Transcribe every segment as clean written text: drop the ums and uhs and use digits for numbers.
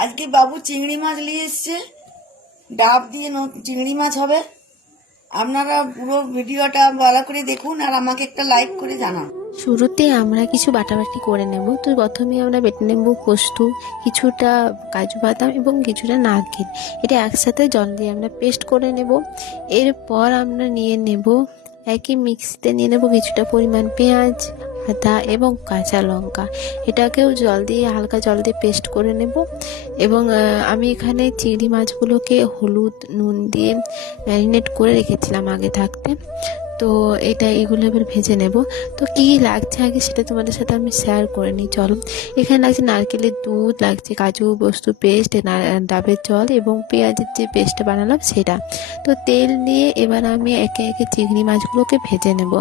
আজকে বাবু চিংড়ি মাছ নিয়ে এসছে, ডাব দিয়ে চিংড়ি মাছ হবে। আপনারা পুরো ভিডিওটা ভালো করে দেখুন আর আমাকে একটা লাইক করে জানান। শুরুতে আমরা কিছু বাটাবাটি করে নেব। তো প্রথমে আমরা বেটে নেব পোস্ত, কিছুটা কাজু বাদাম এবং কিছুটা নারকেল। এটা একসাথে জল দিয়ে আমরা পেস্ট করে নেব। এরপর আমরা নিয়ে নেব একই মিক্সিতে নিয়ে নেব কিছুটা পরিমাণ পেঁয়াজ, আদা এবং কাঁচা লঙ্কা। এটাকেও জল দিয়ে হালকা জল দিয়ে পেস্ট করে নেব। এবং আমি এখানে চিংড়ি মাছগুলোকে হলুদ নুন দিয়ে ম্যারিনেট করে রেখেছিলাম আগে থাকতে। তো এগুলো এবার ভেজে নেব। তো কী লাগছে আগে সেটা তোমাদের সাথে আমি শেয়ার করে নিই, চলো। এখানে লাগছে নারকেলের দুধ, লাগছে কাজু বস্তু পেস্ট, ডাবের জল এবং পেঁয়াজের যে পেস্টটা বানালাম সেটা। তো তেল নিয়ে এবার আমি একে একে চিংড়ি মাছগুলোকে ভেজে নেব।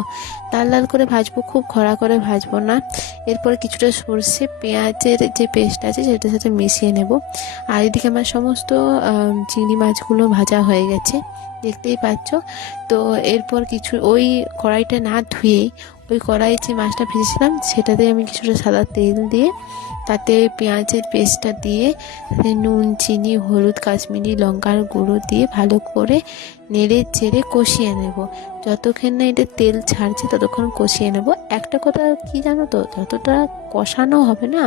লাল লাল করে ভাজবো, খুব খরা করে ভাজবো না। এরপর কিছুটা সর্ষে পেঁয়াজের যে পেস্ট আছে সেটার সাথে মিশিয়ে নেব। আর এদিকে আমার সমস্ত চিংড়ি মাছগুলো ভাজা হয়ে গেছে, দেখতেই পাচ্ছ। তো এরপর কিছু ওই কড়াইটা না ধুয়েই ওই কড়াইয়ে যে মাছটা ভেজেছিলাম সেটাতে আমি কিছুটা সাদা তেল দিয়ে তাতে পেঁয়াজের পেস্টটা দিয়ে তাতে নুন চিনি হলুদ কাশ্মীরি লঙ্কার গুঁড়ো দিয়ে ভালো করে নেড়ে চেড়ে কষিয়ে নেব। যতক্ষণ না এটা তেল ছাড়ছে ততক্ষণ কষিয়ে নেব। একটা কথা কি জানো তো, যতটা কষানো হবে না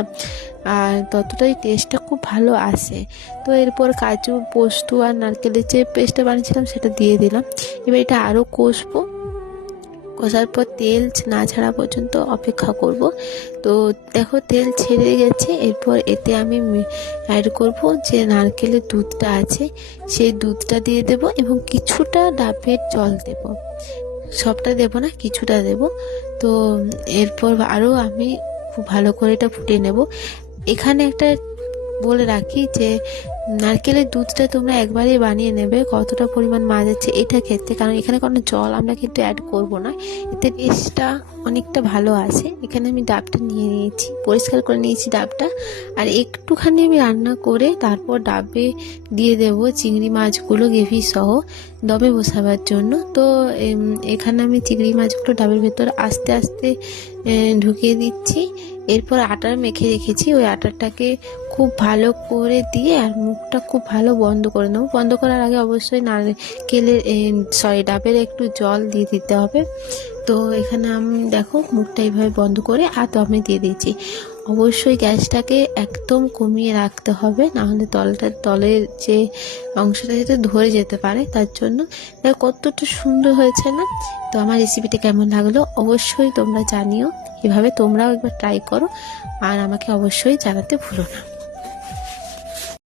আর ততটাই টেস্টটা খুব ভালো আসে। তো এরপর কাজু পোস্ত আর নারকেলের যে পেস্টটা বানিয়েছিলাম সেটা দিয়ে দিলাম। এবার এটা আরও কষবো, কষার পর তেল না ছাড়া পর্যন্ত অপেক্ষা করব। তো দেখো তেল ছেড়ে গেছে। এরপর এতে আমি অ্যাড করব যে নারকেলের দুধটা আছে সেই দুধটা দিয়ে দেব এবং কিছুটা ডাবের জল দেব। সবটা দেব না, কিছুটা দেব। তো এরপর আরও আমি খুব ভালো করে এটা ফুটিয়ে নেব। এখানে একটা বলে রাখি যে নারকেলের দুধটা তোমরা একবারেই বানিয়ে নেবে কতটা পরিমাণ মাছ আছে এটা ক্ষেত্রে, কারণ এখানে কোনো জল আমরা কিন্তু অ্যাড করব না, এতে টেস্টটা অনেকটা ভালো আসে। এখানে আমি ডাবটা নিয়ে নিয়েছি, পরিষ্কার করে নিয়েছি ডাবটা। আর একটুখানি আমি রান্না করে তারপর ডাবে দিয়ে দেব চিংড়ি মাছগুলো গ্রেভি সহ দমে বসাবার জন্য। তো এখানে আমি চিংড়ি মাছগুলো ডাবের ভেতর আস্তে আস্তে ঢুকিয়ে দিচ্ছি। এরপর আটা মেখে রেখেছি, ওই আটাটাকে খুব ভালো করে দিয়ে আর মুখটা খুব ভালো বন্ধ করে নেবো। বন্ধ করার আগে অবশ্যই ডাবের একটু জল দিয়ে দিতে হবে। তো এখানে আমি দেখো মুখটা এইভাবে বন্ধ করে আর দমে দিয়ে দিয়েছি। অবশ্যই গ্যাসটাকে একদম কমিয়ে রাখতে হবে, নাহলে তলের যে অংশটা সেটা ধরে যেতে পারে। তার জন্য দেখো কতটা সুন্দর হয়েছে না। তো আমার রেসিপিটা কেমন লাগলো অবশ্যই তোমরা জানিও, এভাবে তোমরাও একবার ট্রাই করো আর আমাকে অবশ্যই জানাতে ভুলো না।